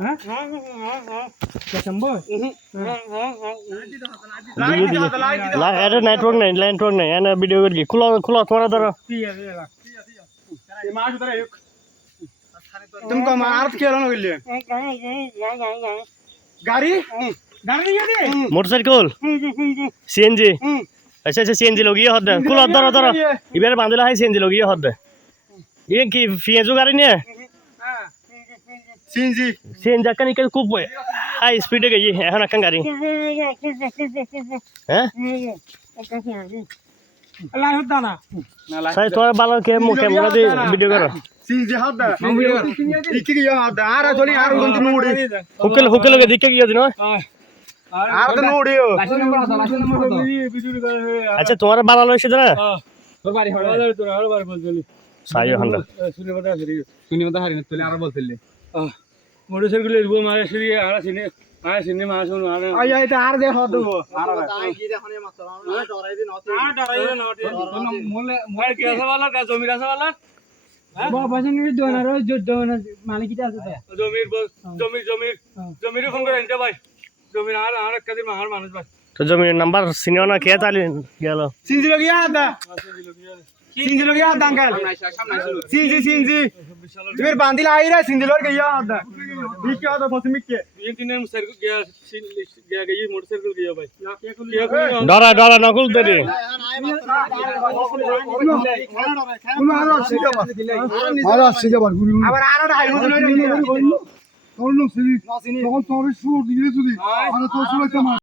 हाँ? अरे नेटवर्क नाही नेटवर्क नाही खुला खुला थोडा गेले गाडी? सीएनजी अच्छा अच्छा सीएनजी लोग ये हद है। खुला दरा दरा बांधला है। सीएनजी लोग ये हद ये की फीएजू गाड़ी नहीं है? সিএনজি। সিএনজি একটা নিকেল খুব হাই স্পিডে গেছি এখন একটা গাড়ি। হ্যাঁ? তোমার ভালো ক্যামেরা দিয়ে ভিডিও করো। আচ্ছা আর বলছিলি मोटरसाइकिल ಇಲ್ಗೋ ಮಾರ ಸಿರಿ ಆರ ಸಿನಿ ಆರ ಸಿನಿ ಮಾಸೋನು ಆರ ಅಯ್ಯ ಐತೆ ಆರ ದೇ ಹೋದು ಆರ ಆಗಿ ದೇ ಹೋನೆ ಮತ್ತ ಆರ ಡರೈದಿ ನೋತಿ ಆರ ಡರೈದಿ ನೋತಿ ಮೊಲೆ ಮೊಲೆ ಕೇಸ ವಾಲ ಕಾ ಜಮಿ ರಾಸ ವಾಲ ಬಾ ಬಸನ್ ಗೆ ದೋನ ರೋ ಜೋ ದೋನ ಮಾಲಿ ಕಿತ ಆಸತೆ ಜಮೀರ್ ಬಸ್ ಜಮೀರ್ ಜಮೀರ್ ಜಮೀರ್ ಫೋನ್ ಕರ ಎಂತೆ ಬಾಯ್ ಜಮೀರ್ ಆರ ಆರ ಕದಿ ಮಹಾರ್ ಮಾನಸ್ ಬಾಯ್ तो जमीर नंबर सिनियो ना क्या ताली गया सिंजी लोग यहाँ था सिंजी लोग यहाँ था अंकल सिंजी सिंजी तुम्हें बांधी लाई रहा सिंजी लोग गया था সিনজি সিনজি তুমি বান্দিল আই রে সিনজি লোক ইয়াদ ঠিক क्या तो फसमिक के ये तीन मोटरसाइकिल गया गया गई मोटरसाइकिल गया भाई क्या कोई ডরা ডরা নকুল দেরি আবার আর একটা হাইরো দিল তখন তোর সুর দিলে যদি আর তোর সুর